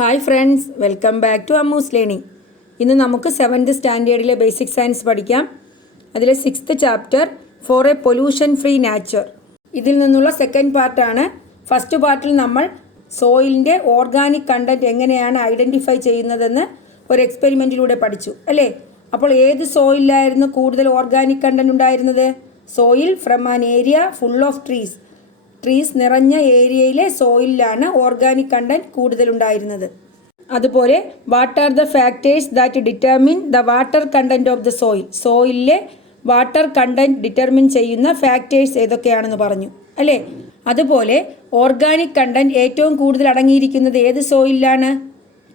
Hi friends, welcome back to AmmusLearning. ഇന്ന് നമുക്ക് 7th സ്റ്റാൻഡേർഡിലെ basic science പഠിക്കാം. അതിലെ 6th chapter for a pollution free nature. ഇതിൽ നിന്നുള്ള സെക്കൻഡ് പാർട്ടാണ്. ഫസ്റ്റ് പാർട്ടിൽ നമ്മൾ സോയിലിൻ്റെ ഓർഗാനിക് കണ്ടൻറ്റ് എങ്ങനെയാണ് ഐഡൻറ്റിഫൈ ചെയ്യുന്നതെന്ന് ഒരു എക്സ്പെരിമെൻറ്റിലൂടെ പഠിച്ചു അല്ലേ. അപ്പോൾ ഏത് സോയിലായിരുന്നു കൂടുതൽ ഓർഗാനിക് കണ്ടൻറ്റ് ഉണ്ടായിരുന്നത്? Soil from an area full of trees നിറഞ്ഞ ഏരിയയിലെ സോയിലാണ് ഓർഗാനിക് കണ്ടൻറ്റ് കൂടുതലുണ്ടായിരുന്നത്. അതുപോലെ what are the factors that determine the water content of the സോയിലിലെ വാട്ടർ കണ്ടൻറ്റ് ഡിറ്റർമിൻ ചെയ്യുന്ന ഫാക്ടേഴ്സ് ഏതൊക്കെയാണെന്ന് പറഞ്ഞു അല്ലേ. അതുപോലെ ഓർഗാനിക് കണ്ടൻറ്റ് ഏറ്റവും കൂടുതൽ അടങ്ങിയിരിക്കുന്നത് ഏത് സോയിലാണ്?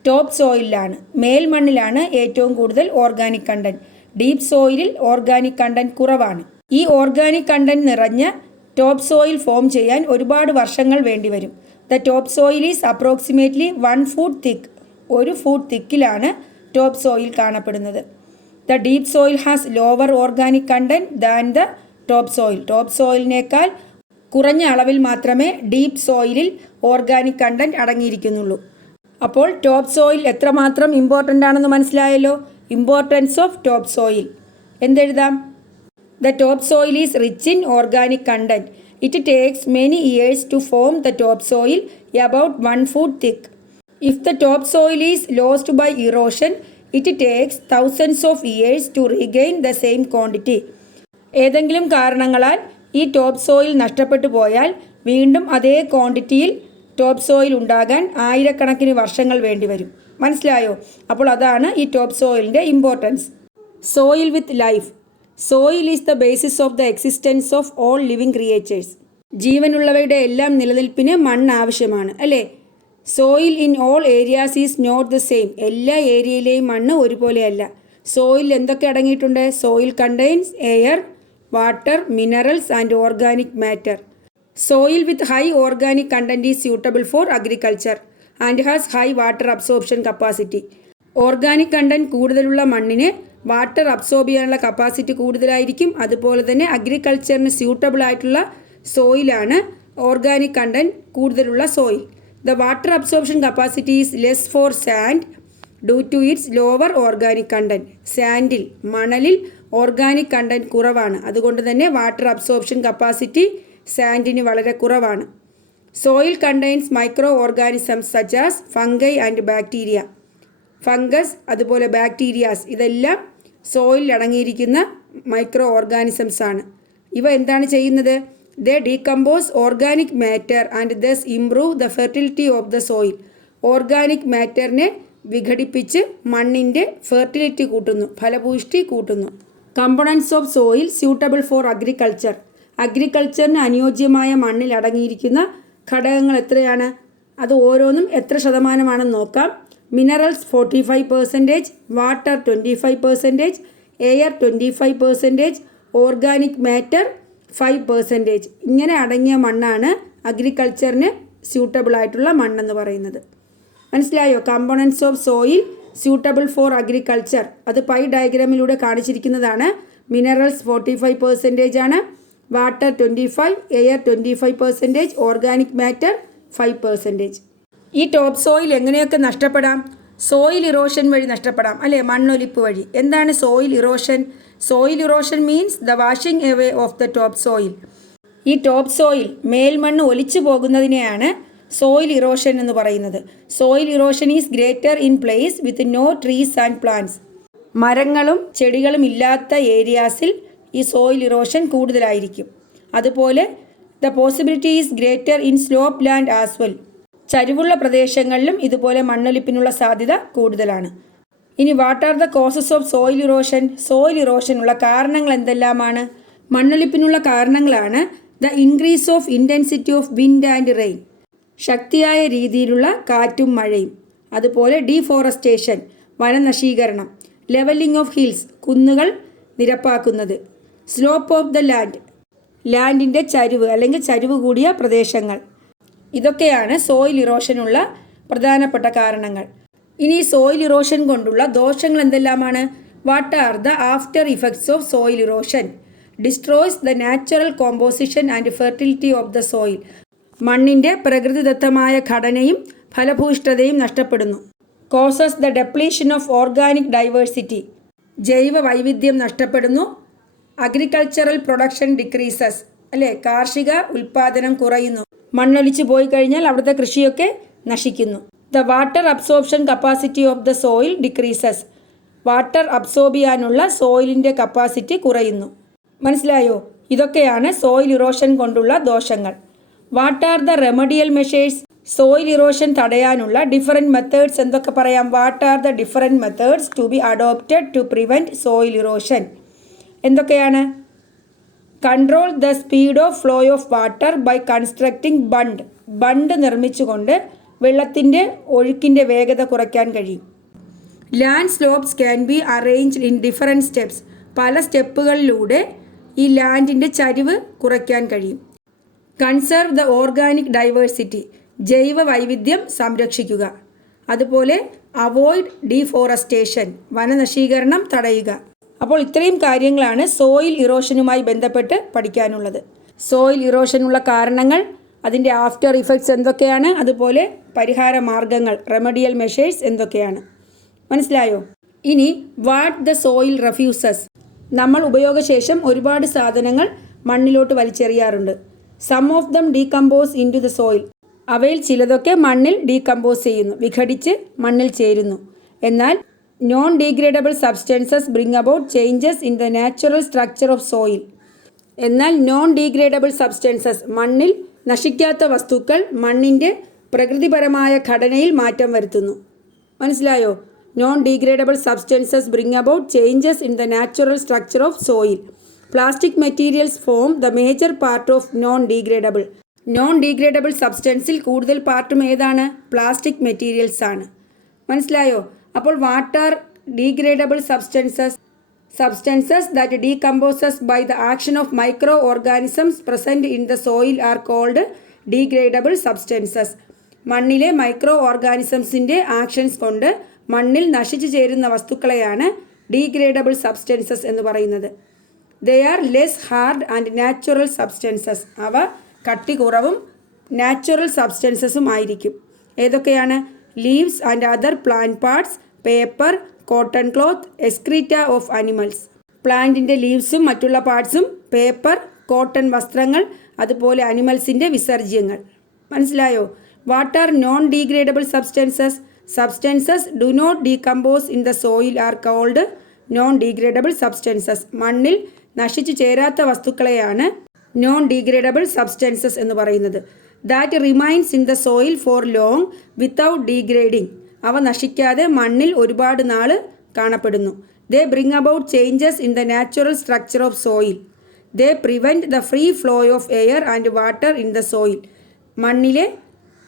ടോപ്പ് സോയിലാണ്, മേൽമണ്ണിലാണ് ഏറ്റവും കൂടുതൽ ഓർഗാനിക് കണ്ടൻറ്റ്. ഡീപ്പ് സോയിലിൽ ഓർഗാനിക് കണ്ടൻറ്റ് കുറവാണ്. ഈ ഓർഗാനിക് കണ്ടൻറ്റ് നിറഞ്ഞ ടോപ്പ് സോയിൽ ഫോം ചെയ്യാൻ ഒരുപാട് വർഷങ്ങൾ വേണ്ടിവരും. The top soil is approximately 1 foot thick. 1 foot തിക്കിലാണ് ടോപ്പ് സോയിൽ കാണപ്പെടുന്നത്. The deep soil has lower organic content than the top soil. Top സോയിലിനേക്കാൾ കുറഞ്ഞ അളവിൽ മാത്രമേ ഡീപ്പ് സോയിലിൽ ഓർഗാനിക് കണ്ടൻറ്റ് അടങ്ങിയിരിക്കുന്നുള്ളൂ. അപ്പോൾ ടോപ്പ് സോയിൽ എത്രമാത്രം ഇമ്പോർട്ടൻ്റ് ആണെന്ന് മനസ്സിലായല്ലോ. ഇമ്പോർട്ടൻസ് ഓഫ് ടോപ്പ് സോയിൽ എന്തെഴുതാം? The topsoil is rich in organic content. It takes many years to form the topsoil, about 1 foot thick. If the topsoil is lost by erosion, it takes thousands of years to regain the same quantity. ഏതെങ്കിലും കാരണങ്ങളാൽ ഈ top soil നഷ്ടപ്പെട്ടു പോയാൽ വീണ്ടും അതേ ക്വാണ്ടിറ്റിയിൽ top soil ഉണ്ടാകാൻ ആയിരക്കണക്കിന് വർഷങ്ങൾ വേണ്ടിവരും. മനസ്സിലായോ? അപ്പോൾ അതാണ് ഈ ടോപ്പ് സോയിലിൻ്റെ importance. Soil with life. Soil is the basis of the existence of all living creatures. ജീവനുള്ളവയുടെ എല്ലാം നിലനിൽപ്പിന് മണ്ണ് ആവശ്യമാണ് അല്ലേ. Soil in all areas is not the same. എല്ലാ ഏരിയയിലെയും മണ്ണ് ഒരുപോലെയല്ല. സോയിൽ എന്തൊക്കെ അടങ്ങിയിട്ടുണ്ട്? Soil contains air, water, minerals and organic matter. Soil with high organic content is suitable for agriculture and has high water absorption capacity. Organic content കൂടുതലുള്ള മണ്ണിന് water absorb ചെയ്യാനുള്ള capacity കൂടുതലായിരിക്കും. അതുപോലെ തന്നെ അഗ്രികൾച്ചറിന് സ്യൂട്ടബിൾ ആയിട്ടുള്ള സോയിലാണ് ഓർഗാനിക് കണ്ടൻറ്റ് കൂടുതലുള്ള soil. The water absorption capacity is less for sand due to its lower organic content. സാൻഡിൽ, മണലിൽ ഓർഗാനിക് കണ്ടൻറ്റ് കുറവാണ്. അതുകൊണ്ട് തന്നെ വാട്ടർ അബ്സോർപ്ഷൻ കപ്പാസിറ്റി സാൻഡിന് വളരെ കുറവാണ്. Soil contains micro organisms such as fungi and bacteria. Fungus അതുപോലെ ബാക്ടീരിയാസ് ഇതെല്ലാം സോയിലിൽ അടങ്ങിയിരിക്കുന്ന മൈക്രോ ഓർഗാനിസംസ് ആണ്. ഇവ എന്താണ് ചെയ്യുന്നത്? They decompose organic matter and thus improve the fertility of the soil. Organic മാറ്ററിനെ വിഘടിപ്പിച്ച് മണ്ണിൻ്റെ ഫെർട്ടിലിറ്റി കൂട്ടുന്നു, ഫലപുഷ്ടി കൂട്ടുന്നു. Components of soil suitable for agriculture. അഗ്രികൾച്ചറിന് അനുയോജ്യമായ മണ്ണിൽ അടങ്ങിയിരിക്കുന്ന ഘടകങ്ങൾ എത്രയാണ്? അത് ഓരോന്നും എത്ര ശതമാനമാണെന്ന് നോക്കാം. Minerals 45%, water 25%, air 25%, organic matter 5%. ഇങ്ങനെ അടങ്ങിയ മണ്ണാണ് അഗ്രികൾച്ചറിന് സ്യൂട്ടബിൾ ആയിട്ടുള്ള മണ്ണെന്ന് പറയുന്നത്. മനസ്സിലായോ? Components of soil suitable for agriculture അത് പൈ ഡയഗ്രാമിലൂടെ കാണിച്ചിരിക്കുന്നതാണ്. മിനറൽസ് 45% ആണ്, വാട്ടർ 25%, എയർ 25%, ഓർഗാനിക് മാറ്റർ 5%. ഈ ടോപ്പ് സോയിൽ എങ്ങനെയൊക്കെ നഷ്ടപ്പെടാം? സോയിൽ ഇറോഷൻ വഴി നഷ്ടപ്പെടാം അല്ലേ, മണ്ണൊലിപ്പ് വഴി. എന്താണ് soil erosion? Soil erosion means the washing away of the top soil. ഈ ടോപ്പ് സോയിൽ മേൽമണ്ണ് ഒലിച്ചു പോകുന്നതിനെയാണ് സോയിൽ ഇറോഷൻ എന്ന് പറയുന്നത്. Soil erosion is greater in place with no trees and plants. മരങ്ങളും ചെടികളും ഇല്ലാത്ത ഏരിയാസിൽ ഈ സോയിൽ ഇറോഷൻ കൂടുതലായിരിക്കും. അതുപോലെ the possibility is greater in slope land as well. ചരിവുള്ള പ്രദേശങ്ങളിലും ഇതുപോലെ മണ്ണൊലിപ്പിനുള്ള സാധ്യത കൂടുതലാണ്. ഇനി what are the causes of soil erosion? Soil ഇറോഷനുള്ള കാരണങ്ങൾ എന്തെല്ലാമാണ്? മണ്ണൊലിപ്പിനുള്ള കാരണങ്ങളാണ് the increase of intensity of wind and rain. ശക്തിയായ രീതിയിലുള്ള കാറ്റും മഴയും. അതുപോലെ ഡീഫോറസ്റ്റേഷൻ, വനനശീകരണം. ലെവലിംഗ് ഓഫ് ഹിൽസ്, കുന്നുകൾ നിരപ്പാക്കുന്നത്. സ്ലോപ്പ് ഓഫ് ദ ലാൻഡിൻ്റെ ചരിവ് അല്ലെങ്കിൽ ചരിവ് കൂടിയ പ്രദേശങ്ങൾ. ഇതൊക്കെയാണ് സോയിൽ ഇറോഷനുള്ള പ്രധാനപ്പെട്ട കാരണങ്ങൾ. ഇനി സോയിൽ ഇറോഷൻ കൊണ്ടുള്ള ദോഷങ്ങൾ എന്തെല്ലാമാണ്? What are the after effects of soil erosion? Destroys the natural composition and fertility of the soil. മണ്ണിൻ്റെ പ്രകൃതിദത്തമായ ഘടനയും ഫലഭൂയിഷ്ഠതയും നഷ്ടപ്പെടുന്നു. Causes the depletion of organic diversity, ജൈവ വൈവിധ്യം നഷ്ടപ്പെടുന്നു. അഗ്രികൾച്ചറൽ പ്രൊഡക്ഷൻ ഡിക്രീസസ്, അല്ലേ, കാർഷിക ഉൽപ്പാദനം കുറയുന്നു. മണ്ണൊലിച്ചു പോയി കഴിഞ്ഞാൽ അവിടുത്തെ കൃഷിയൊക്കെ നശിക്കുന്നു. The water absorption capacity of the soil decreases, water absorb ചെയ്യാനുള്ള സോയിലിൻ്റെ കപ്പാസിറ്റി കുറയുന്നു. മനസ്സിലായോ? ഇതൊക്കെയാണ് സോയിൽ ഇറോഷൻ കൊണ്ടുള്ള ദോഷങ്ങൾ. What are the remedial measures? Soil erosion തടയാനുള്ള ഡിഫറെൻറ്റ് മെത്തേഡ്സ് എന്തൊക്കെ പറയാം? What are the different methods to be adopted to prevent soil erosion? എന്തൊക്കെയാണ്? Control the speed of flow of water by constructing bund നിർമ്മിച്ചുകൊണ്ട് വെള്ളത്തിൻ്റെ ഒഴുക്കിൻ്റെ വേഗത കുറയ്ക്കാൻ കഴിയും. Land slopes can be arranged in different steps, പല സ്റ്റെപ്പുകളിലൂടെ ഈ ലാൻഡിൻ്റെ ചരിവ് കുറയ്ക്കാൻ കഴിയും. കൺസർവ് ദ ഓർഗാനിക് ഡൈവേഴ്സിറ്റി, ജൈവ വൈവിധ്യം സംരക്ഷിക്കുക. അതുപോലെ അവോയ്ഡ് ഡീഫോറസ്റ്റേഷൻ, വനനശീകരണം തടയുക. അപ്പോൾ ഇത്രയും കാര്യങ്ങളാണ് സോയിൽ ഇറോഷനുമായി ബന്ധപ്പെട്ട് പഠിക്കാനുള്ളത്. സോയിൽ ഇറോഷനുള്ള കാരണങ്ങൾ, അതിൻ്റെ ആഫ്റ്റർ ഇഫക്ട്സ് എന്തൊക്കെയാണ്, അതുപോലെ പരിഹാര മാർഗങ്ങൾ, റെമഡിയൽ മെഷേഴ്സ് എന്തൊക്കെയാണ്. മനസ്സിലായോ? ഇനി വാട്ട് ദ സോയിൽ റെഫ്യൂസസ്, നമ്മൾ ഉപയോഗശേഷം ഒരുപാട് സാധനങ്ങൾ മണ്ണിലോട്ട് വലിച്ചെറിയാറുണ്ട്. Some of them decompose into the soil, അവയിൽ ചിലതൊക്കെ മണ്ണിൽ ഡീകമ്പോസ് ചെയ്യുന്നു, വിഘടിച്ച് മണ്ണിൽ ചേരുന്നു. എന്നാൽ non degradable substances bring about changes in the natural structure of soil. എന്നാൽ നോൺ ഡീഗ്രേഡബിൾ സബ്സ്റ്റൻസസ്, മണ്ണിൽ നശിക്കാത്ത വസ്തുക്കൾ മണ്ണിൻ്റെ പ്രകൃതിപരമായ ഘടനയിൽ മാറ്റം വരുത്തുന്നു. മനസ്സിലായോ? Non degradable substances bring about changes in the natural structure of soil. Plastic materials form the major part of non degradable. Non degradable സബ്സ്റ്റൻസിൽ കൂടുതൽ പാർട്ടും ഏതാണ്? പ്ലാസ്റ്റിക് മെറ്റീരിയൽസ് ആണ്. മനസ്സിലായോ? അപ്പോൾ what R degradable substances? Substances that decomposes by the action of microorganisms present in the soil are called degradable substances. മണ്ണിലെ micro ഓർഗാനിസംസിൻ്റെ actions കൊണ്ട് മണ്ണിൽ നശിച്ചു ചേരുന്ന വസ്തുക്കളെയാണ് ഡീഗ്രേഡബിൾ സബ്സ്റ്റൻസസ് എന്ന് പറയുന്നത്. They are less hard and natural substances. അവ കട്ടി കുറവും നാച്ചുറൽ സബ്സ്റ്റൻസസും ആയിരിക്കും. ഏതൊക്കെയാണ്? Leaves and other plant parts, paper, cotton cloth, excreta of animals. പ്ലാന്റിൻ്റെ ലീവ്സും മറ്റുള്ള പാർട്സും, പേപ്പർ, കോട്ടൺ വസ്ത്രങ്ങൾ, അതുപോലെ അനിമൽസിൻ്റെ വിസർജ്യങ്ങൾ. മനസ്സിലായോ? What are non degradable substances? Substances do not decompose in the soil are called non degradable substances. മണ്ണിൽ നശിച്ചു ചേരാത്ത വസ്തുക്കളെയാണ് നോൺ ഡീഗ്രേഡബിൾ സബ്സ്റ്റൻസസ് എന്ന് പറയുന്നത്. That remains in the soil for long without degrading. അവ നശിക്കാതെ മണ്ണിൽ ഒരുപാട് നാൾ കാണപ്പെടുന്നു. They bring about changes in the natural structure of soil. They prevent the free flow of air and water in the soil. മണ്ണിലെ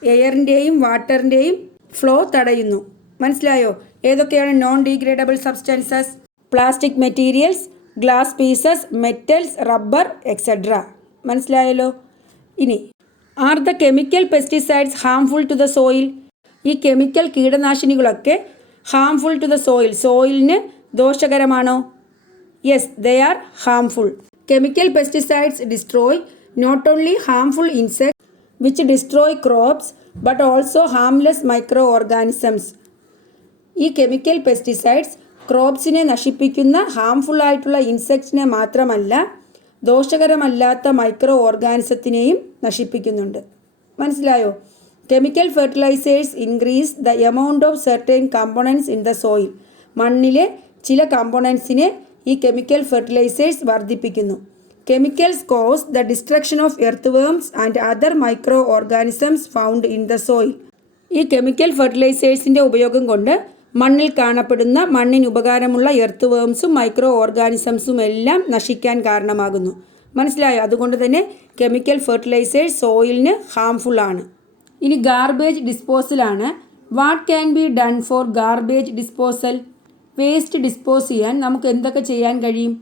എയറിൻ്റെയും വാട്ടറിൻ്റെയും flow തടയുന്നു. മനസ്സിലായോ? ഏതൊക്കെയാണ് non degradable substances? Plastic materials, glass pieces, metals, rubber etcetera. മനസ്സിലായല്ലോ? ഇനി are the chemical pesticides harmful to the soil? ഈ chemical കീടനാശിനികളൊക്കെ harmful to the soil, സോയിലിന് ദോഷകരമാണോ? Yes, they are harmful. Chemical pesticides destroy not only harmful insects which destroy crops but also harmless micro organisms. ഈ chemical pesticides ക്രോപ്സിനെ നശിപ്പിക്കുന്ന harmful ആയിട്ടുള്ള ഇൻസെക്ട്സിനെ മാത്രമല്ല, ദോഷകരമല്ലാത്ത micro ഓർഗാനിസത്തിനെയും നശിപ്പിക്കുന്നുണ്ട്. മനസ്സിലായോ? Chemical fertilisers increase the amount of certain components in the soil. മണ്ണിലെ ചില കമ്പോണൻസിനെ ഈ കെമിക്കൽ ഫെർട്ടിലൈസേഴ്സ് വർദ്ധിപ്പിക്കുന്നു. Chemicals cause the destruction of earthworms and other microorganisms found in the soil. ഈ കെമിക്കൽ ഫെർട്ടിലൈസേഴ്സിൻ്റെ ഉപയോഗം കൊണ്ട് മണ്ണിൽ കാണപ്പെടുന്ന മണ്ണിന് ഉപകാരമുള്ള എർത്ത് വേംസും മൈക്രോ ഓർഗാനിസംസും എല്ലാം നശിക്കാൻ കാരണമാകുന്നു. മനസ്സിലായോ? അതുകൊണ്ട് തന്നെ കെമിക്കൽ ഫെർട്ടിലൈസേഴ്സ് സോയിലിന് ഹാംഫുൾ ആണ്. ഇനി ഗാർബേജ് ഡിസ്പോസലാണ്. What can be done for garbage disposal? Waste dispose ചെയ്യാൻ നമുക്ക് എന്തൊക്കെ ചെയ്യാൻ കഴിയും?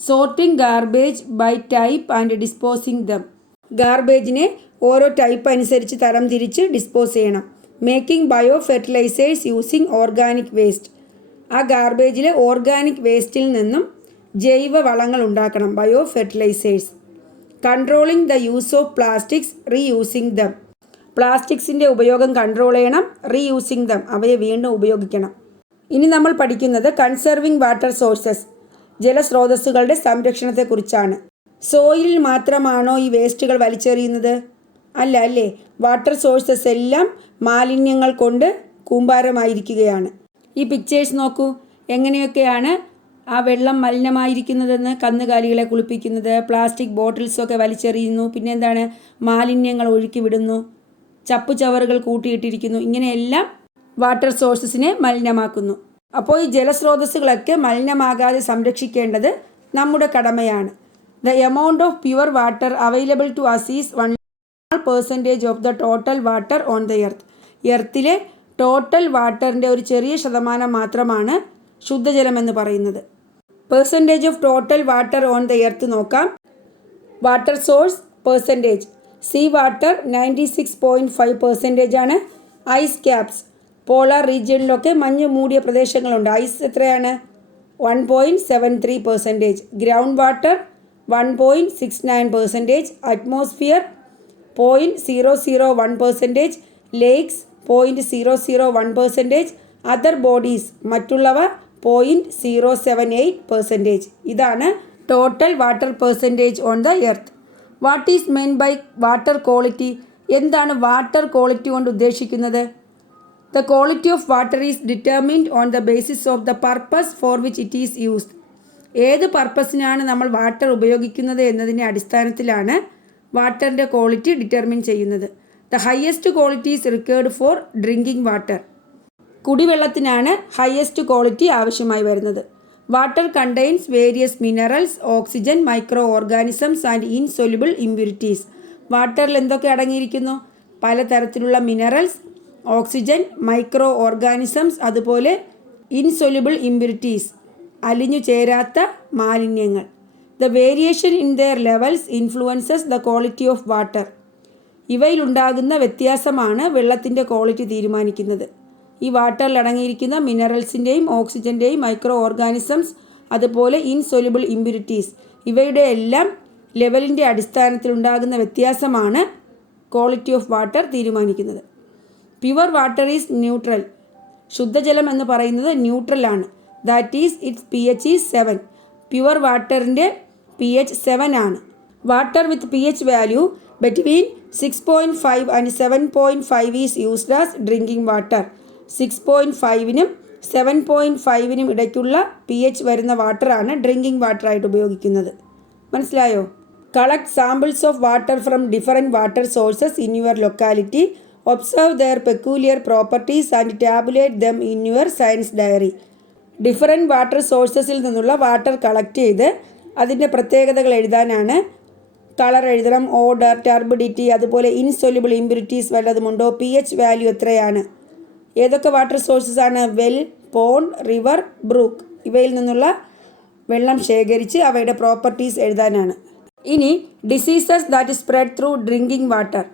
Sorting garbage by type and disposing them. ഗാർബേജിനെ ഓരോ ടൈപ്പ് അനുസരിച്ച് തരം തിരിച്ച് ഡിസ്പോസ് ചെയ്യണം. Making bio fertilisers using organic waste. ആ ഗാർബേജിലെ ഓർഗാനിക് വേസ്റ്റിൽ നിന്നും ജൈവ വളങ്ങൾ ഉണ്ടാക്കണം, bio fertilisers. Controlling the use of plastics, reusing them. പ്ലാസ്റ്റിക്സിൻ്റെ ഉപയോഗം കൺട്രോൾ ചെയ്യണം. റീയൂസിങ് ദം, അവയെ വീണ്ടും ഉപയോഗിക്കണം. ഇനി നമ്മൾ പഠിക്കുന്നത് കൺസർവിങ് വാട്ടർ സോഴ്സസ്, ജലസ്രോതസ്സുകളുടെ സംരക്ഷണത്തെക്കുറിച്ചാണ്. സോയിലിൽ മാത്രമാണോ ഈ വേസ്റ്റുകൾ വലിച്ചെറിയുന്നത്? അല്ല അല്ലേ. വാട്ടർ സോഴ്സസ് എല്ലാം മാലിന്യങ്ങൾ കൊണ്ട് കൂമ്പാരമായിരിക്കുകയാണ്. ഈ പിക്ചേഴ്സ് നോക്കൂ, എങ്ങനെയൊക്കെയാണ് ആ വെള്ളം മലിനമായിരിക്കുന്നതെന്ന്. കന്നുകാലികളെ കുളിപ്പിക്കുന്നത്, പ്ലാസ്റ്റിക് ബോട്ടിൽസൊക്കെ വലിച്ചെറിയുന്നു, പിന്നെ എന്താണ്, മാലിന്യങ്ങൾ ഒഴുക്കി വിടുന്നു, ചപ്പുചവറുകൾ കൂട്ടിയിട്ടിരിക്കുന്നു. ഇങ്ങനെയെല്ലാം വാട്ടർ സോഴ്സസിനെ മലിനമാക്കുന്നു. അപ്പോൾ ഈ ജലസ്രോതസ്സുകളൊക്കെ മലിനമാകാതെ സംരക്ഷിക്കേണ്ടത് നമ്മുടെ കടമയാണ്. The amount of pure water available to us is 1% of the total water on the earth. എർത്തിലെ ടോട്ടൽ വാട്ടറിൻ്റെ ഒരു ചെറിയ ശതമാനം മാത്രമാണ് ശുദ്ധജലം എന്ന് പറയുന്നത്. Percentage of total water on the earth നോക്കാം. Water source percentage, sea water 96.5% ആണ്. ഐസ് ക്യാപ്സ്, പോളാർ റീജിയനിലൊക്കെ മഞ്ഞ് മൂടിയ പ്രദേശങ്ങളുണ്ട്. ഐസ് എത്രയാണ്? 1.73%. Ground water 1.69%. Atmosphere 0.001%. Lakes 0.001%. Other bodies, മറ്റുള്ളവ 0.078%. ഇതാണ് total water percentage on the earth. What is meant by water quality? എന്താണ് water quality കൊണ്ട് ഉദ്ദേശിക്കുന്നത്? The quality of water is determined on the basis of the purpose for which it is used. ഏത് പർപ്പസിനാണ് നമ്മൾ water ഉപയോഗിക്കുന്നത് എന്നതിൻ്റെ അടിസ്ഥാനത്തിലാണ് വാട്ടറിൻ്റെ ക്വാളിറ്റി ഡിറ്റർമിൻ ചെയ്യുന്നത്. The highest quality is required for drinking water. കുടിവെള്ളത്തിനാണ് highest quality ആവശ്യമായി വരുന്നത്. Water contains various minerals, oxygen, micro organisms and insoluble impurities. വാട്ടറിൽ എന്തൊക്കെ അടങ്ങിയിരിക്കുന്നു? പലതരത്തിലുള്ള മിനറൽസ്, ഓക്സിജൻ, മൈക്രോ ഓർഗാനിസംസ്, അതുപോലെ ഇൻസൊല്യുബിൾ ഇമ്പ്യൂരിറ്റീസ്, അലിഞ്ഞു ചേരാത്ത മാലിന്യങ്ങൾ. The variation in their levels influences the quality of water. ഇവയിലുണ്ടാകുന്ന വ്യത്യാസമാണ് വെള്ളത്തിൻ്റെ ക്വാളിറ്റി തീരുമാനിക്കുന്നത്. ഈ വാട്ടറിൽ അടങ്ങിയിരിക്കുന്ന മിനറൽസിൻ്റെയും ഓക്സിജൻ്റെയും മൈക്രോ ഓർഗാനിസംസ്, അതുപോലെ ഇൻസൊല്യുബിൾ ഇമ്പ്യൂരിറ്റീസ്, ഇവയുടെ എല്ലാം ലെവലിൻ്റെ അടിസ്ഥാനത്തിൽ ഉണ്ടാകുന്ന വ്യത്യാസമാണ് ക്വാളിറ്റി ഓഫ് വാട്ടർ തീരുമാനിക്കുന്നത്. Pure water is neutral. ശുദ്ധജലം എന്ന് പറയുന്നത് ന്യൂട്രലാണ്. That is its pH is 7. Pure വാട്ടറിൻ്റെ pH 7 ആണ്. Water with pH value between 6.5 and 7.5 is used as drinking water. 6.5നും 7.5നും ഇടയ്ക്കുള്ള pH വരുന്ന വാട്ടറാണ് ഡ്രിങ്കിങ് വാട്ടറായിട്ട് ഉപയോഗിക്കുന്നത്. മനസ്സിലായോ? Collect samples of water from different water sources in your locality. Observe their peculiar properties and tabulate them in your science diary. Different water സോഴ്സസിൽ നിന്നുള്ള വാട്ടർ കളക്ട് ചെയ്ത് അതിൻ്റെ പ്രത്യേകതകൾ എഴുതാനാണ്. കളർ എഴുതണം, ഓർഡർ, ടർബിഡിറ്റി, അതുപോലെ ഇൻസൊല്യുബിൾ ഇമ്പ്യൂരിറ്റീസ് വല്ലതുമുണ്ടോ, pH value എത്രയാണ്. ഏതൊക്കെ വാട്ടർ സോഴ്സസ് ആണ്? Well, pond, river, brook. ഇവയിൽ നിന്നുള്ള വെള്ളം ശേഖരിച്ച് അവയുടെ പ്രോപ്പർട്ടീസ് എഴുതാനാണ്. ഇനി diseases that spread through drinking water.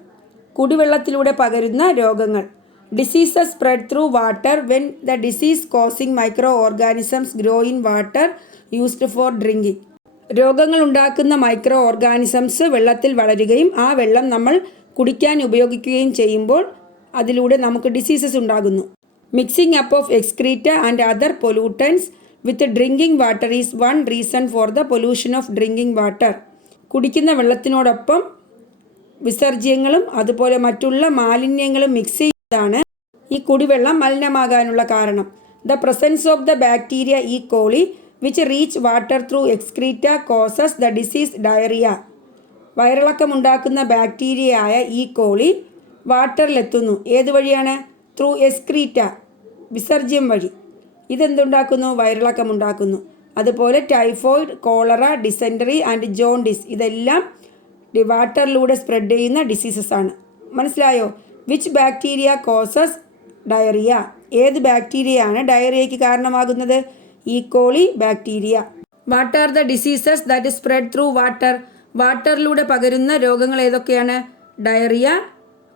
കുടിവെള്ളത്തിലൂടെ പകരുന്ന രോഗങ്ങൾ. Diseases spread through water when the disease causing micro organisms grow in water used for drinking. രോഗങ്ങൾ ഉണ്ടാക്കുന്ന മൈക്രോ ഓർഗാനിസംസ് വെള്ളത്തിൽ വളരുകയും ആ വെള്ളം നമ്മൾ കുടിക്കാൻ ഉപയോഗിക്കുകയും ചെയ്യുമ്പോൾ അതിലൂടെ നമുക്ക് ഡിസീസസ് ഉണ്ടാകുന്നു. Mixing up of excreta and other pollutants with drinking water is one reason for the pollution of drinking water. കുടിക്കുന്ന വെള്ളത്തിനോടൊപ്പം വിസർജ്യങ്ങളും അതുപോലെ മറ്റുള്ള മാലിന്യങ്ങളും മിക്സ് ചെയ്യുന്നതാണ് ഈ കുടിവെള്ളം മലിനമാകാനുള്ള കാരണം. The presence of the bacteria E coli which reach water through excreta causes the disease diarrhoea. വയറിളക്കമുണ്ടാക്കുന്ന ബാക്ടീരിയയായ ഈ കോളി വാട്ടറിലെത്തുന്നു. ഏത് വഴിയാണ്? ത്രൂ എക്സ്ക്രീറ്റ, വിസർജ്യം വഴി. ഇതെന്തുണ്ടാക്കുന്നു? വയറിളക്കമുണ്ടാക്കുന്നു. അതുപോലെ typhoid, cholera, dysentery and jaundice ഇതെല്ലാം വാട്ടറിലൂടെ സ്പ്രെഡ് ചെയ്യുന്ന ഡിസീസസ് ആണ്. മനസ്സിലായോ? Which bacteria causes diarrhoea. ഏത് ബാക്ടീരിയയാണ് ഡയറിയയ്ക്ക് കാരണമാകുന്നത്? E coli bacteria. What are the diseases that spread through water. വാട്ടറിലൂടെ പകരുന്ന രോഗങ്ങൾ ഏതൊക്കെയാണ്? ഡയറിയ,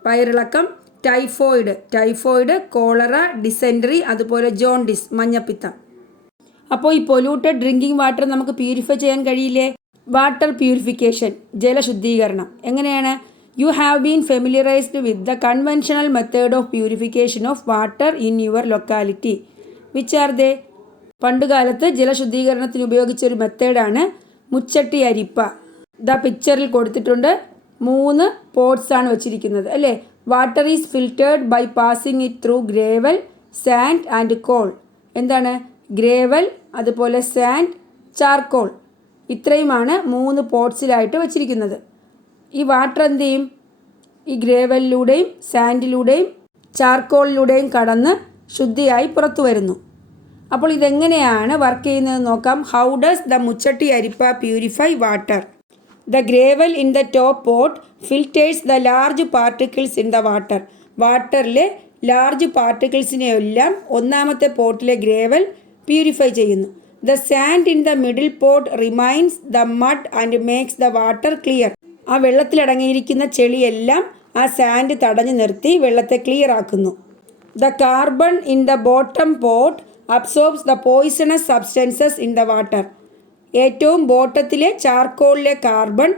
വയറിളക്കം, ടൈഫോയിഡ്, കോളറ, ഡിസെൻറ്ററി, അതുപോലെ ജോണ്ടിസ്, മഞ്ഞപ്പിത്തം. അപ്പോൾ ഈ പൊല്യൂട്ടഡ് ഡ്രിങ്കിങ് വാട്ടർ നമുക്ക് പ്യൂരിഫൈ ചെയ്യാൻ കഴിയില്ലേ? വാട്ടർ പ്യൂരിഫിക്കേഷൻ, ജലശുദ്ധീകരണം എങ്ങനെയാണ്? You have been familiarized with the conventional method of purification of water in your locality. Which are they? പണ്ടുകാലത്ത് ജലശുദ്ധീകരണത്തിന് ഉപയോഗിച്ചൊരു മെത്തേഡാണ് മുച്ചട്ടി അരിപ്പ. ദ പിക്ചറിൽ കൊടുത്തിട്ടുണ്ട് 3 പോട്ട്സ് ആണ് വെച്ചിരിക്കുന്നത് അല്ലേ. Water is filtered by passing it through gravel, sand and coal. എന്താണ് gravel, അതുപോലെ sand, charcoal. ഇത്രയുമാണ് 3 പോട്ട്സിലായിട്ട് വെച്ചിരിക്കുന്നത്. ഈ വാട്ടർ എന്ത് ചെയ്യും? ഈ ഗ്രേവലിലൂടെയും സാൻഡിലൂടെയും ചാർക്കോളിലൂടെയും കടന്ന് ശുദ്ധിയായി പുറത്തു വരുന്നു. അപ്പോൾ ഇതെങ്ങനെയാണ് വർക്ക് ചെയ്യുന്നത് നോക്കാം. ഹൗ ഡസ് ദ മുച്ചട്ടി അരിപ്പ purify water? The gravel in the top pot filters the large particles in the water. വാട്ടറിലെ ലാർജ് പാർട്ടിക്കിൾസിനെയെല്ലാം ഒന്നാമത്തെ പോട്ടിലെ ഗ്രേവൽ പ്യൂരിഫൈ ചെയ്യുന്നു. The sand in the middle pot remains the mud and makes the water clear. ആ വെള്ളത്തിലടങ്ങിയിരിക്കുന്ന ചെളിയെല്ലാം ആ sand തടഞ്ഞു നിർത്തി വെള്ളത്തെ ക്ലിയർ ആക്കുന്നു. The carbon in the bottom pot absorbs the poisonous substances in the water. ഏറ്റവും ബോട്ടത്തിലെ ചാർക്കോളിലെ carbon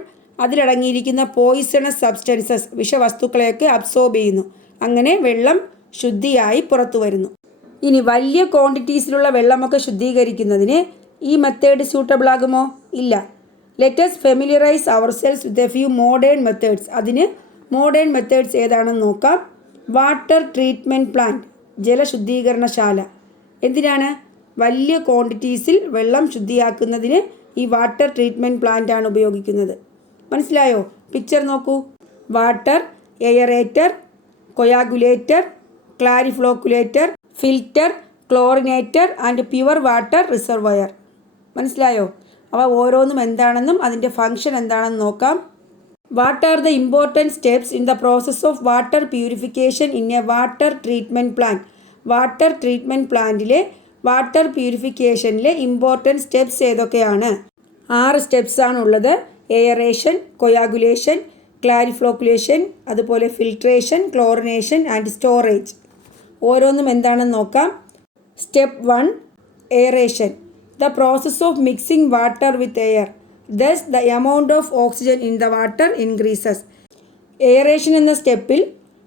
അതിലടങ്ങിയിരിക്കുന്ന poisonous substances വിഷവസ്തുക്കളെയൊക്കെ absorb ചെയ്യുന്നു. അങ്ങനെ വെള്ളം ശുദ്ധിയായി പുറത്തു വരുന്നു. ഇനി വലിയ ക്വാണ്ടിറ്റീസിലുള്ള വെള്ളമൊക്കെ ശുദ്ധീകരിക്കുന്നതിന് ഈ മെത്തേഡ് സ്യൂട്ടബിൾ ആകുമോ? ഇല്ല. Let us familiarize ourselves with a few modern methods. അതിന് മോഡേൺ മെത്തേഡ്സ് ഏതാണെന്ന് നോക്കാം. വാട്ടർ ട്രീറ്റ്മെൻറ്റ് പ്ലാന്റ്, ജലശുദ്ധീകരണശാല. എന്തിനാണ്? വലിയ ക്വാണ്ടിറ്റീസിൽ വെള്ളം ശുദ്ധിയാക്കുന്നതിന് ഈ വാട്ടർ ട്രീറ്റ്മെൻറ്റ് പ്ലാന്റ് ആണ് ഉപയോഗിക്കുന്നത്. മനസ്സിലായോ? പിക്ചർ നോക്കൂ. Water, aerator, coagulator, clariflocculator, filter, chlorinator and pure water reservoir. മനസ്സിലായോ? അവ ഓരോന്നും എന്താണെന്നും അതിൻ്റെ ഫങ്ഷൻ എന്താണെന്ന് നോക്കാം. What are the important steps in the process of water purification in a water treatment plant? Water treatment പ്ലാന്റിലെ വാട്ടർ പ്യൂരിഫിക്കേഷനിലെ ഇമ്പോർട്ടൻറ്റ് സ്റ്റെപ്സ് ഏതൊക്കെയാണ്? 6 സ്റ്റെപ്സാണ് ഉള്ളത്. എയറേഷൻ, കൊയാഗുലേഷൻ, ക്ലാരിഫ്ലോക്കുലേഷൻ, അതുപോലെ ഫിൽട്രേഷൻ, ക്ലോറിനേഷൻ ആൻഡ് സ്റ്റോറേജ്. ഓരോന്നും എന്താണെന്ന് നോക്കാം. Step 1 aeration. The process of mixing water with air. Thus the amount of oxygen in the water increases. Aeration എന്ന സ്റ്റെപ്പിൽ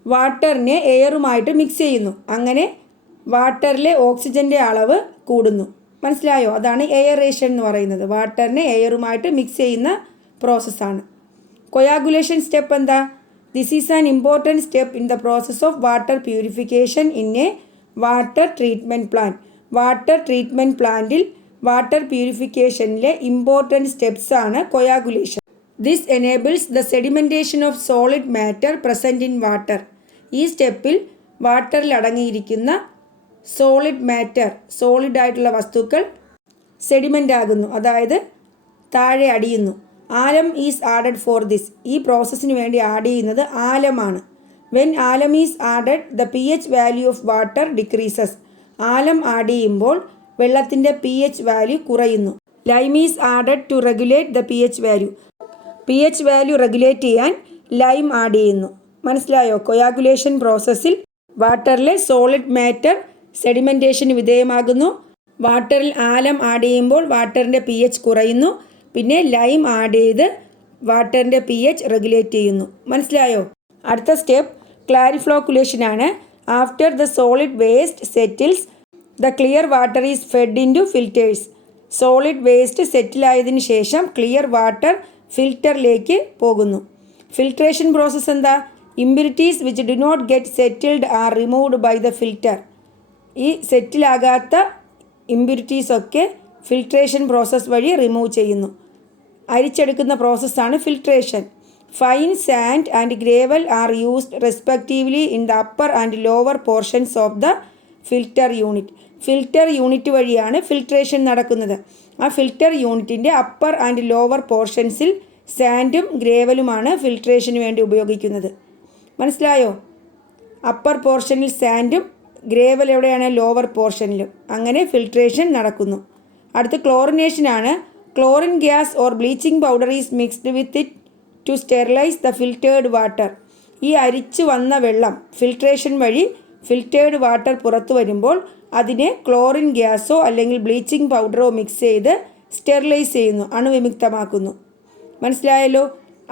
വാട്ടറിനെ എയറുമായിട്ട് മിക്സ് ചെയ്യുന്നു. അങ്ങനെ വാട്ടറിലെ ഓക്സിജൻ്റെ അളവ് കൂടുന്നു. മനസ്സിലായോ? അതാണ് എയറേഷൻ എന്ന് പറയുന്നത്. വാട്ടറിനെ എയറുമായിട്ട് മിക്സ് ചെയ്യുന്ന പ്രോസസ്സാണ്. കൊയാഗുലേഷൻ സ്റ്റെപ്പ് എന്താ? This is an important step in the process of water purification in a water treatment plant. Water treatment പ്ലാന്റിൽ വാട്ടർ പ്യൂരിഫിക്കേഷനിലെ ഇമ്പോർട്ടൻറ്റ് സ്റ്റെപ്സാണ് coagulation. This enables the sedimentation of solid matter present in water. ഈ സ്റ്റെപ്പിൽ വാട്ടറിൽ അടങ്ങിയിരിക്കുന്ന solid matter, സോളിഡായിട്ടുള്ള വസ്തുക്കൾ sediment ആകുന്നു, അതായത് താഴെ അടിയുന്നു. Alum is added for this. ഈ പ്രോസസ്സിന് വേണ്ടി ആഡ് ചെയ്യുന്നത് ആലമാണ്. When alum is added the pH value of water decreases. Alum add ചെയ്യുമ്പോൾ വെള്ളത്തിൻ്റെ pH വാല്യൂ കുറയുന്നു. Lime is added to regulate the pH value. pH value regulate ചെയ്യാൻ lime add ചെയ്യുന്നു. മനസ്സിലായോ? കൊയാഗുലേഷൻ പ്രോസസ്സിൽ വാട്ടറിലെ സോളിഡ് മാറ്റർ സെഡിമെൻറ്റേഷന് വിധേയമാകുന്നു. വാട്ടറിൽ ആലം ആഡ് ചെയ്യുമ്പോൾ വാട്ടറിൻ്റെ pH കുറയുന്നു. പിന്നെ ലൈം ആഡ് ചെയ്ത് വാട്ടറിൻ്റെ pH റെഗുലേറ്റ് ചെയ്യുന്നു. മനസ്സിലായോ? അടുത്ത സ്റ്റെപ്പ് ക്ലാരിഫ്ലോക്കുലേഷനാണ്. After the solid waste settles the clear water is fed into filters. Solid waste സെറ്റിലായതിനു ശേഷം ക്ലിയർ വാട്ടർ ഫിൽറ്ററിലേക്ക് പോകുന്നു. ഫിൽട്രേഷൻ പ്രോസസ്സ് എന്താ? Impurities which do not get settled are removed by the filter. ഈ സെറ്റിലാകാത്ത ഇമ്പ്യൂരിറ്റീസൊക്കെ filtration process വഴി remove ചെയ്യുന്നു. അരിച്ചെടുക്കുന്ന പ്രോസസ്സാണ് filtration. Fine sand and gravel are used respectively in the upper and lower portions of the filter unit. Filter unit വഴിയാണ് filtration നടക്കുന്നത്. ആ ഫിൽറ്റർ യൂണിറ്റിൻ്റെ അപ്പർ ആൻഡ് ലോവർ പോർഷൻസിൽ സാൻഡും ഗ്രേവലുമാണ് ഫിൽട്രേഷന് വേണ്ടി ഉപയോഗിക്കുന്നത്. മനസ്സിലായോ? അപ്പർ പോർഷനിൽ സാൻഡും ഗ്രേവൽ എവിടെയാണ്? ലോവർ പോർഷനിലും. അങ്ങനെ ഫിൽട്രേഷൻ നടക്കുന്നു. അടുത്ത് ക്ലോറിനേഷനാണ്. Chlorine gas or bleaching powder is mixed with it to sterilise the filtered water. ഈ അരിച്ചു വന്ന വെള്ളം ഫിൽട്രേഷൻ വഴി ഫിൽറ്റേർഡ് വാട്ടർ പുറത്തു വരുമ്പോൾ അതിനെ ക്ലോറിൻ ഗ്യാസോ അല്ലെങ്കിൽ ബ്ലീച്ചിങ് പൗഡറോ മിക്സ് ചെയ്ത് സ്റ്റെറിലൈസ് ചെയ്യുന്നു, അണുവിമുക്തമാക്കുന്നു. മനസ്സിലായല്ലോ?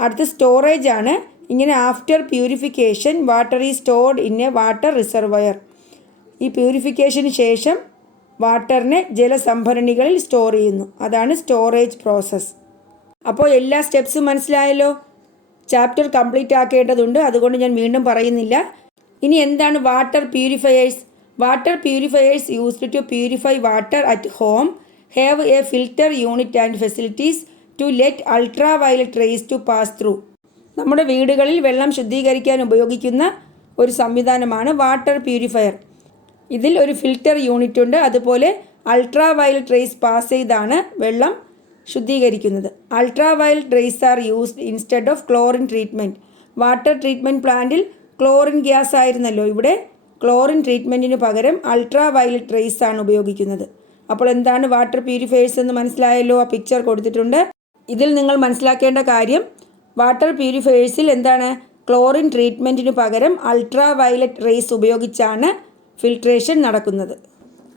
അടുത്ത സ്റ്റോറേജ് ആണ്. ഇങ്ങനെ after purification water is stored in a water reservoir. ഈ പ്യൂരിഫിക്കേഷന് ശേഷം വാട്ടറിനെ ജലസംഭരണികളിൽ സ്റ്റോർ ചെയ്യുന്നു. അതാണ് സ്റ്റോറേജ് പ്രോസസ്സ്. അപ്പോൾ എല്ലാ സ്റ്റെപ്സും മനസ്സിലായല്ലോ. ചാപ്റ്റർ കംപ്ലീറ്റ് ആക്കേണ്ടതുണ്ട്, അതുകൊണ്ട് ഞാൻ വീണ്ടും പറയുന്നില്ല. ഇനി എന്താണ് water purifiers? Water purifiers used to purify water at home have a filter unit and facilities to let ultraviolet rays to pass through. നമ്മുടെ വീടുകളിൽ വെള്ളം ശുദ്ധീകരിക്കാൻ ഉപയോഗിക്കുന്ന ഒരു സംവിധാനമാണ് വാട്ടർ പ്യൂരിഫയർ. ഇതിൽ ഒരു ഫിൽറ്റർ യൂണിറ്റ് ഉണ്ട്, അതുപോലെ അൾട്രാ വയലറ്റ് റേസ് പാസ് ചെയ്താണ് വെള്ളം ശുദ്ധീകരിക്കുന്നത്. Ultraviolet rays are used instead of chlorine treatment. Water treatment പ്ലാന്റിൽ ക്ലോറിൻ ഗ്യാസ് ആയിരുന്നല്ലോ, ഇവിടെ ക്ലോറിൻ ട്രീറ്റ്മെൻറ്റിന് പകരം അൾട്രാ വയലറ്റ് റേസ് ആണ് ഉപയോഗിക്കുന്നത്. അപ്പോൾ എന്താണ് വാട്ടർ പ്യൂരിഫയേഴ്സ് എന്ന് മനസ്സിലായല്ലോ. ആ പിക്ചർ കൊടുത്തിട്ടുണ്ട്. ഇതിൽ നിങ്ങൾ മനസ്സിലാക്കേണ്ട കാര്യം, വാട്ടർ പ്യൂരിഫയേഴ്സിൽ എന്താണ്, ക്ലോറിൻ ട്രീറ്റ്മെൻറ്റിന് പകരം അൾട്രാ വയലറ്റ് റേസ് ഉപയോഗിച്ചാണ് ഫിൽട്രേഷൻ നടക്കുന്നത്.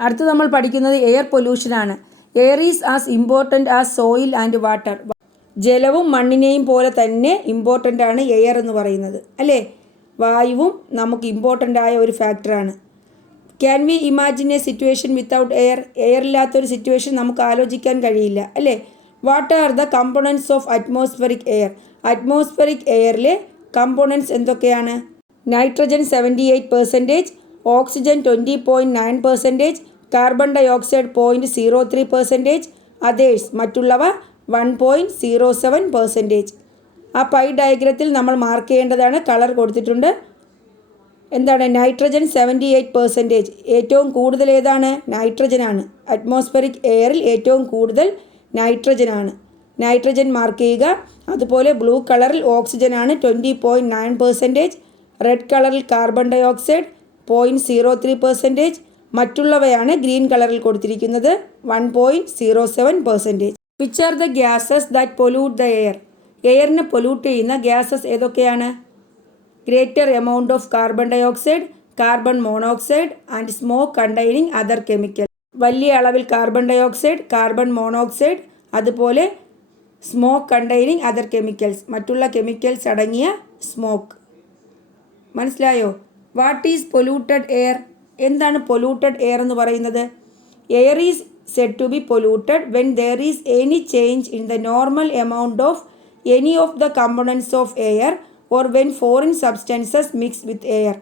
അടുത്ത് നമ്മൾ പഠിക്കുന്നത് എയർ പൊല്യൂഷനാണ്. Air is as important as soil and water. ജലവും മണ്ണിനെയും പോലെ തന്നെ ഇമ്പോർട്ടൻ്റ് ആണ് എയർ എന്ന് പറയുന്നത്, അല്ലേ? വായുവും നമുക്ക് ഇമ്പോർട്ടൻ്റ് ആയ ഒരു ഫാക്ടറാണ്. Can we imagine a situation without air? Air ഇല്ലാത്തൊരു സിറ്റുവേഷൻ നമുക്ക് ആലോചിക്കാൻ കഴിയില്ല, അല്ലേ? What are the components of atmospheric air? Atmospheric എയറിലെ കമ്പോണൻസ് എന്തൊക്കെയാണ്? Nitrogen 78%, oxygen 20.9%, carbon dioxide 0.03%, others മറ്റുള്ളവ 1.07%. ആ പൈ ഡയഗ്രത്തിൽ നമ്മൾ മാർക്ക് ചെയ്യേണ്ടതാണ്. കളർ കൊടുത്തിട്ടുണ്ട്. എന്താണ്? നൈട്രജൻ 78%. ഏറ്റവും കൂടുതൽ ഏതാണ്? നൈട്രജനാണ്. അറ്റ്മോസ്ഫെറിക് എയറിൽ ഏറ്റവും കൂടുതൽ നൈട്രജനാണ്. നൈട്രജൻ മാർക്ക് ചെയ്യുക. അതുപോലെ ബ്ലൂ കളറിൽ ഓക്സിജനാണ് 20.9%, റെഡ് കളറിൽ കാർബൺ ഡൈ ഓക്സൈഡ് 0.03%, മറ്റുള്ളവയാണ് ഗ്രീൻ കളറിൽ കൊടുത്തിരിക്കുന്നത് 1.07%. Which are the gases that pollute the air? എയറിനെ പൊല്യൂട്ട് ചെയ്യുന്ന ഗ്യാസസ് ഏതൊക്കെയാണ്? Greater amount of carbon dioxide, carbon monoxide and smoke containing other chemical. വലിയ അളവിൽ carbon dioxide, carbon monoxide, അതുപോലെ smoke containing other chemicals, മറ്റുള്ള chemicals അടങ്ങിയ smoke. മനസ്സിലായോ? What is polluted air? എന്താണ് പൊല്യൂട്ടഡ് എയർ എന്ന് പറയുന്നത്? Air is said to be polluted when there is any change in the normal amount of any of the components of air or when foreign substances mix with air.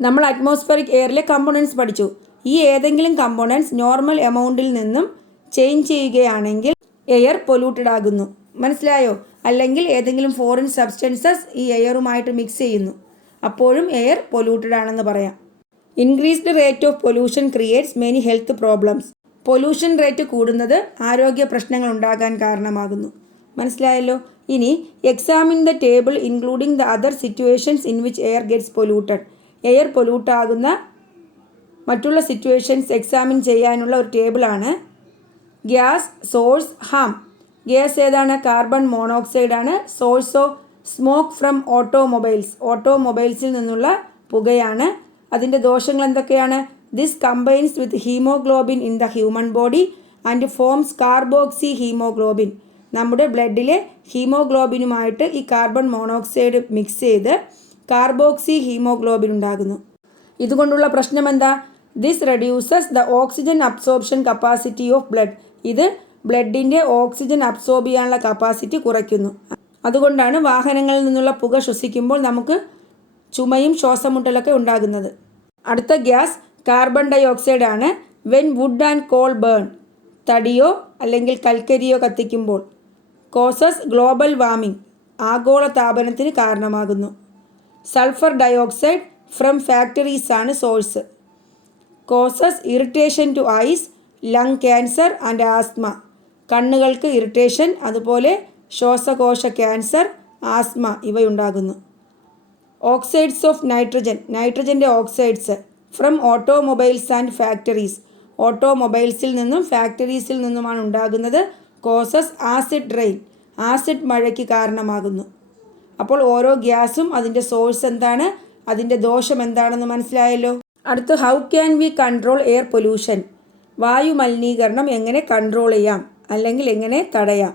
നമ്മൾ atmospheric എയറിലെ components പഠിച്ചു. ഈ ഏതെങ്കിലും components normal എമൗണ്ടിൽ നിന്നും change ചെയ്യുകയാണെങ്കിൽ air polluted ആകുന്നു. മനസ്സിലായോ? അല്ലെങ്കിൽ ഏതെങ്കിലും ഫോറിൻ സബ്സ്റ്റൻസസ് ഈ എയറുമായിട്ട് മിക്സ് ചെയ്യുന്നു, അപ്പോഴും എയർ പൊല്യൂട്ടഡ് ആണെന്ന് പറയാം. Increased rate of pollution creates many health problems. Pollution rate കൂടുന്നത് ആരോഗ്യ പ്രശ്നങ്ങൾ ഉണ്ടാകാൻ കാരണമാകുന്നു. മനസ്സിലായല്ലോ? ഇനി examine the table including the other situations in which air gets polluted. Air pollute ആകുന്ന മറ്റുള്ള സിറ്റുവേഷൻസ് എക്സാമിൻ ചെയ്യാനുള്ള ഒരു ടേബിളാണ്. Gas, source, harm. ഗ്യാസ് ഏതാണ്? കാർബൺ മോണോക്സൈഡാണ്. സോഴ്സോ സ്മോക്ക് ഫ്രം ഓട്ടോമൊബൈൽസ്. ഓട്ടോമൊബൈൽസിൽ നിന്നുള്ള പുകയാണ്. അതിൻ്റെ ദോഷങ്ങൾ എന്തൊക്കെയാണ്? This combines with haemoglobin in the human body and forms carboxy haemoglobin. നമ്മുടെ ബ്ലഡിലെ ഹീമോഗ്ലോബിനുമായിട്ട് ഈ കാർബൺ മോണോക്സൈഡ് മിക്സ് ചെയ്ത് കാർബോക്സി ഹീമോഗ്ലോബിൻ ഉണ്ടാകുന്നു. ഇതുകൊണ്ടുള്ള പ്രശ്നം എന്താ? This reduces the oxygen absorption capacity of blood. ഇത് ബ്ലഡിൻ്റെ ഓക്സിജൻ അബ്സോർബ് ചെയ്യാനുള്ള കപ്പാസിറ്റി കുറയ്ക്കുന്നു. അതുകൊണ്ടാണ് വാഹനങ്ങളിൽ നിന്നുള്ള പുക ശ്വസിക്കുമ്പോൾ നമുക്ക് ചുമയും ശ്വാസമുട്ടലൊക്കെ ഉണ്ടാകുന്നത്. അടുത്ത ഗ്യാസ് കാർബൺ ഡൈ ഓക്സൈഡ് ആണ്. When wood and coal burn, തടിയോ അല്ലെങ്കിൽ കൽക്കരിയോ കത്തിക്കുമ്പോൾ കോസസ് ഗ്ലോബൽ വാർമിംഗ്, ആഗോള താപനത്തിന് കാരണമാകുന്നു. Sulphur dioxide from factories ആണ് source. Causes irritation to eyes, lung cancer and asthma. കണ്ണുകൾക്ക് ഇറിറ്റേഷൻ, അതുപോലെ ശ്വാസകോശ ക്യാൻസർ, ആസ്മ ഇവയുണ്ടാകുന്നു. ഓക്സൈഡ്സ് ഓഫ് നൈട്രജൻ, നൈട്രജൻ്റെ oxides from automobiles and factories. ഓട്ടോമൊബൈൽസിൽ നിന്നും ഫാക്ടറീസിൽ നിന്നുമാണ് ഉണ്ടാകുന്നത്. കോസസ് ആസിഡ് റെയിൻ, ആസിഡ് മഴയ്ക്ക് കാരണമാകുന്നു. അപ്പോൾ ഓരോ ഗ്യാസും അതിൻ്റെ സോഴ്സ് എന്താണ്, അതിൻ്റെ ദോഷം എന്താണെന്ന് മനസ്സിലായല്ലോ. അടുത്ത് how can we control air pollution? വായു മലിനീകരണം എങ്ങനെ കൺട്രോൾ ചെയ്യാം അല്ലെങ്കിൽ എങ്ങനെ തടയാം?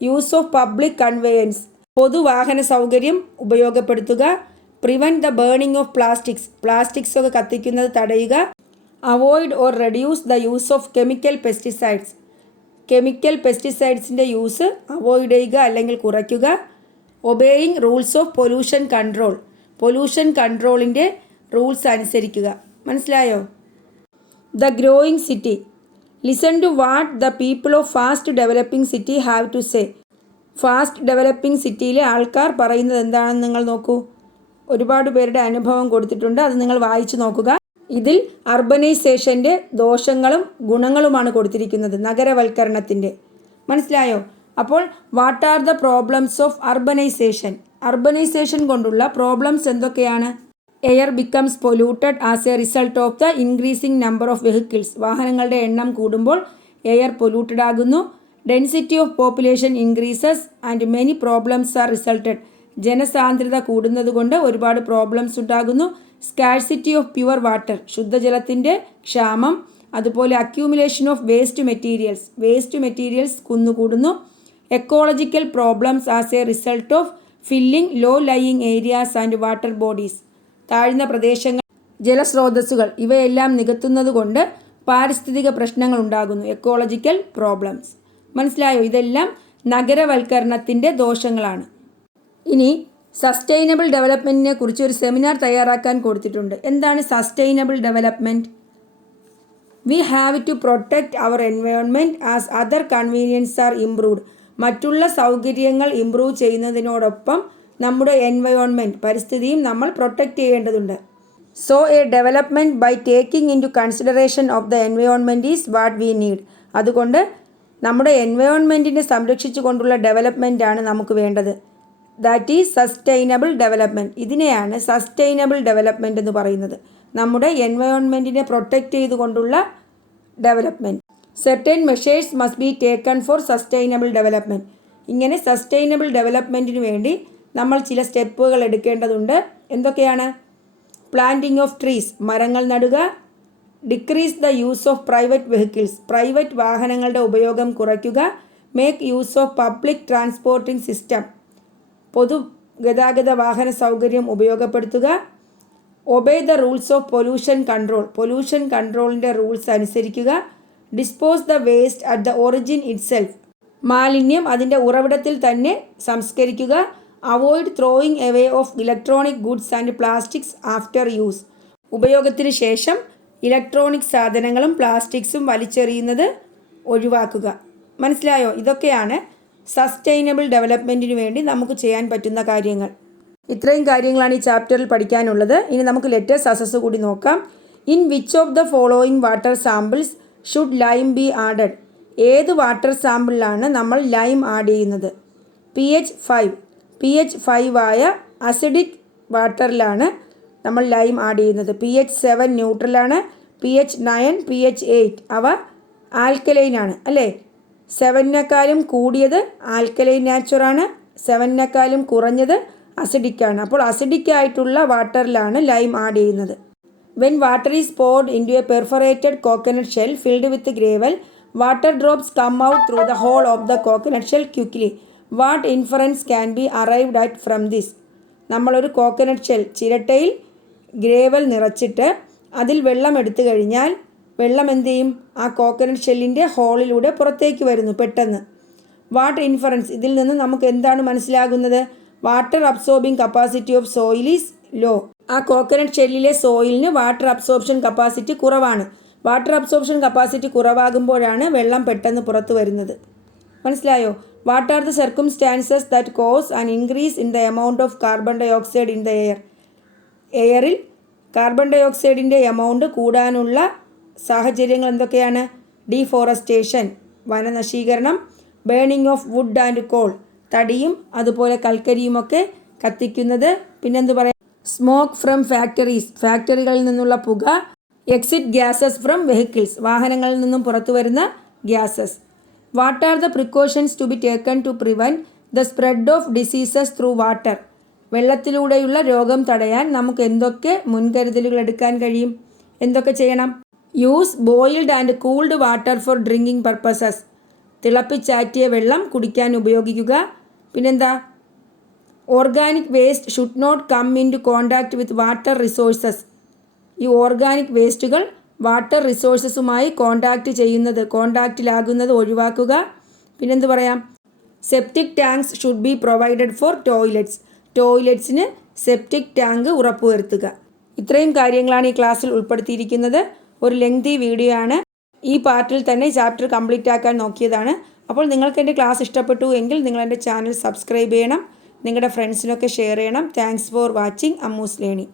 Use of public conveyance. പൊതുവാഹന സൗകര്യം ഉപയോഗപ്പെടുത്തുക. Prevent the burning of plastics ഒക്കെ കത്തിക്കുന്നത് തടയുക. Avoid or reduce the use of chemical പെസ്റ്റിസൈഡ്സിൻ്റെ യൂസ് അവോയ്ഡ് ചെയ്യുക അല്ലെങ്കിൽ കുറയ്ക്കുക. ഒബേയിങ് റൂൾസ് ഓഫ് പൊല്യൂഷൻ കൺട്രോളിൻ്റെ റൂൾസ് അനുസരിക്കുക. മനസ്സിലായോ? The growing city. Listen to what the people of fast developing city have to say. Fast developing സിറ്റിയിലെ ആൾക്കാർ പറയുന്നത് എന്താണെന്ന് നിങ്ങൾ നോക്കൂ. ഒരുപാട് പേരുടെ അനുഭവം കൊടുത്തിട്ടുണ്ട്, അത് നിങ്ങൾ വായിച്ചു നോക്കുക. ഇതിൽ അർബനൈസേഷൻ്റെ ദോഷങ്ങളും ഗുണങ്ങളുമാണ് കൊടുത്തിരിക്കുന്നത്, നഗരവൽക്കരണത്തിൻ്റെ. മനസ്സിലായോ? അപ്പോൾ what are the problems of urbanisation കൊണ്ടുള്ള പ്രോബ്ലംസ് എന്തൊക്കെയാണ്? Air becomes polluted as a result of the increasing number of vehicles. വാഹനങ്ങളുടെ എണ്ണം കൂടുമ്പോൾ എയർ പൊല്യൂട്ടഡ് ആകുന്നു. Density of population increases and many problems are resulted. ജനസാന്ദ്രത കൂടുന്നത് കൊണ്ട് ഒരുപാട് പ്രോബ്ലംസ് ഉണ്ടാകുന്നു. Scarcity of pure water. ശുദ്ധജലത്തിൻ്റെ ക്ഷാമം. അതുപോലെ അക്യൂമുലേഷൻ ഓഫ് വേസ്റ്റ് മെറ്റീരിയൽസ് കുന്നുകൂടുന്നു. Ecological problems as a result of filling low lying areas and water bodies. താഴ്ന്ന പ്രദേശങ്ങൾ, ജലസ്രോതസ്സുകൾ ഇവയെല്ലാം നികത്തുന്നത് കൊണ്ട് പാരിസ്ഥിതിക പ്രശ്നങ്ങൾ ഉണ്ടാകുന്നു. Ecological problems. മനസ്സിലായോ? ഇതെല്ലാം നഗരവൽക്കരണത്തിൻ്റെ ദോഷങ്ങളാണ്. ഇനി സസ്റ്റൈനബിൾ ഡെവലപ്മെൻറ്റിനെ കുറിച്ച് ഒരു സെമിനാർ തയ്യാറാക്കാൻ കൊടുത്തിട്ടുണ്ട്. എന്താണ് sustainable development? We have to protect our environment as other conveniences are improved. മറ്റുള്ള സൗകര്യങ്ങൾ ഇംപ്രൂവ് ചെയ്യുന്നതിനോടൊപ്പം നമ്മുടെ എൻവയോൺമെൻറ്റ്, പരിസ്ഥിതിയും നമ്മൾ പ്രൊട്ടക്റ്റ് ചെയ്യേണ്ടതുണ്ട്. So a development by taking into consideration of the environment is what we need. അതുകൊണ്ട് നമ്മുടെ എൻവയോൺമെൻറ്റിനെ സംരക്ഷിച്ചു കൊണ്ടുള്ള ഡെവലപ്മെൻ്റ് ആണ് നമുക്ക് വേണ്ടത്. That is sustainable development. ഇതിനെയാണ് സസ്റ്റൈനബിൾ ഡെവലപ്മെൻറ്റ് എന്ന് പറയുന്നത്. നമ്മുടെ എൻവയോൺമെൻറ്റിനെ പ്രൊട്ടക്റ്റ് ചെയ്തുകൊണ്ടുള്ള development. Certain measures must be taken for sustainable development. ഇങ്ങനെ സസ്റ്റൈനബിൾ ഡെവലപ്മെൻറ്റിന് വേണ്ടി നമ്മൾ ചില സ്റ്റെപ്പുകൾ എടുക്കേണ്ടതുണ്ട്. എന്തൊക്കെയാണ്? പ്ലാന്റിംഗ് ഓഫ് ട്രീസ്, മരങ്ങൾ നടുക. Decrease the use of private vehicles, private വാഹനങ്ങളുടെ ഉപയോഗം കുറയ്ക്കുക. Make use of public transporting system, പൊതുഗതാഗത വാഹന സൗകര്യം ഉപയോഗപ്പെടുത്തുക. Obey the rules of pollution കൺട്രോളിൻ്റെ റൂൾസ് അനുസരിക്കുക. Dispose the waste at the origin itself, മാലിന്യം അതിൻ്റെ ഉറവിടത്തിൽ തന്നെ സംസ്കരിക്കുക. Avoid throwing away of electronic goods and plastics after use, ഉപയോഗത്തിന് ശേഷം ഇലക്ട്രോണിക് സാധനങ്ങളും പ്ലാസ്റ്റിക്സും വലിച്ചെറിയുന്നത് ഒഴിവാക്കുക. മനസ്സിലായോ? ഇതൊക്കെയാണ് സസ്റ്റൈനബിൾ ഡെവലപ്മെൻറ്റിന് വേണ്ടി നമുക്ക് ചെയ്യാൻ പറ്റുന്ന കാര്യങ്ങൾ. ഇത്രയും കാര്യങ്ങളാണ് ഈ ചാപ്റ്ററിൽ പഠിക്കാനുള്ളത്. ഇനി നമുക്ക് ലെറ്റേഴ്സ് അസസ് കൂടി നോക്കാം. In which of the following water samples should lime B added? ഏത് വാട്ടർ സാമ്പിളിലാണ് നമ്മൾ ലൈം ആഡ് ചെയ്യുന്നത്? pH 5 ആയ അസിഡിക് വാട്ടറിലാണ് നമ്മൾ ലൈം ആഡ് ചെയ്യുന്നത്. pH 7 ന്യൂട്രലാണ്. pH 9, pH 8 അവ ആൽക്കലൈനാണ് അല്ലേ? 7-നേക്കാളും കൂടിയത് ആൽക്കലൈൻ നാച്ചുറാണ്, 7-നേക്കാളും കുറഞ്ഞത് അസിഡിക്കാണ്. അപ്പോൾ അസിഡിക് ആയിട്ടുള്ള വാട്ടറിലാണ് ലൈം ആഡ് ചെയ്യുന്നത്. When water is poured into a perforated coconut shell filled with gravel, water drops come out through the hole of the coconut shell quickly. What inference can be arrived at from this? നമ്മളൊരു coconut shell, ചിരട്ടയിൽ gravel നിറച്ചിട്ട് അതിൽ വെള്ളം എടുത്തു കഴിഞ്ഞാൽ വെള്ളം എന്ത് ചെയ്യും? ആ കോക്കനട്ട് ഷെല്ലിൻ്റെ ഹോളിലൂടെ പുറത്തേക്ക് വരുന്നു പെട്ടെന്ന്. വാട്ട് ഇൻഫറൻസ്, ഇതിൽ നിന്ന് നമുക്ക് എന്താണ് മനസ്സിലാകുന്നത്? Water absorbing capacity of soil is low. ആ കോക്കനട്ട് ഷെല്ലിലെ സോയിലിന് വാട്ടർ അബ്സോർപ്ഷൻ കപ്പാസിറ്റി കുറവാണ്. വാട്ടർ അബ്സോർപ്ഷൻ കപ്പാസിറ്റി കുറവാകുമ്പോഴാണ് വെള്ളം പെട്ടെന്ന് പുറത്തു വരുന്നത്. മനസ്സിലായോ? What are the circumstances that cause an increase in the amount of carbon dioxide in the air? എയറിൽ കാർബൺ ഡൈ ഓക്സൈഡിൻ്റെ എമൗണ്ട് കൂടാനുള്ള സാഹചര്യങ്ങൾ എന്തൊക്കെയാണ്? ഡീഫോറസ്റ്റേഷൻ, വനനശീകരണം. Burning of wood and coal, തടിയും അതുപോലെ കൽക്കരിയുമൊക്കെ കത്തിക്കുന്നത്. പിന്നെന്ത് പറയാം? സ്മോക്ക് ഫ്രം ഫാക്ടറികളിൽ നിന്നുള്ള പുക. എക്സിറ്റ് ഗ്യാസസ് ഫ്രം വെഹിക്കിൾസ്, വാഹനങ്ങളിൽ നിന്നും പുറത്തു വരുന്ന gases. What are the precautions to be taken to prevent the spread of diseases through water? വെള്ളത്തിലൂടെയുള്ള രോഗം തടയാൻ നമുക്ക് എന്തൊക്കെ മുൻകരുതലുകൾ എടുക്കാൻ കഴിയും? എന്തൊക്കെ ചെയ്യണം? Use boiled and cooled water for drinking purposes, തിളപ്പിച്ചാറ്റിയ വെള്ളം കുടിക്കാൻ ഉപയോഗിക്കുക. പിന്നെന്താ? Organic waste should not come into contact with water resources. ഈ ഓർഗാനിക് വേസ്റ്റുകൾ വാട്ടർ റിസോഴ്സസുമായി കോണ്ടാക്റ്റിലാകുന്നത് ഒഴിവാക്കുക. പിന്നെന്ത് പറയാം? Septic tanks should be provided for toilets. ടോയ്ലറ്റ്സിന് septic tank ഉറപ്പുവരുത്തുക. ഇത്രയും കാര്യങ്ങളാണ് ഈ ക്ലാസ്സിൽ ഉൾപ്പെടുത്തിയിരിക്കുന്നത്. ഒരു ലെങ്തി വീഡിയോ ആണ്. ഈ പാർട്ടിൽ തന്നെ ചാപ്റ്റർ കംപ്ലീറ്റ് ആക്കാൻ നോക്കിയതാണ്. അപ്പോൾ നിങ്ങൾക്ക് എൻ്റെ ക്ലാസ് ഇഷ്ടപ്പെട്ടു എങ്കിൽ നിങ്ങൾ എൻ്റെ ചാനൽ സബ്സ്ക്രൈബ് ചെയ്യണം, നിങ്ങളുടെ ഫ്രണ്ട്സിനൊക്കെ ഷെയർ ചെയ്യണം. Thanks for watching Ammu's learning.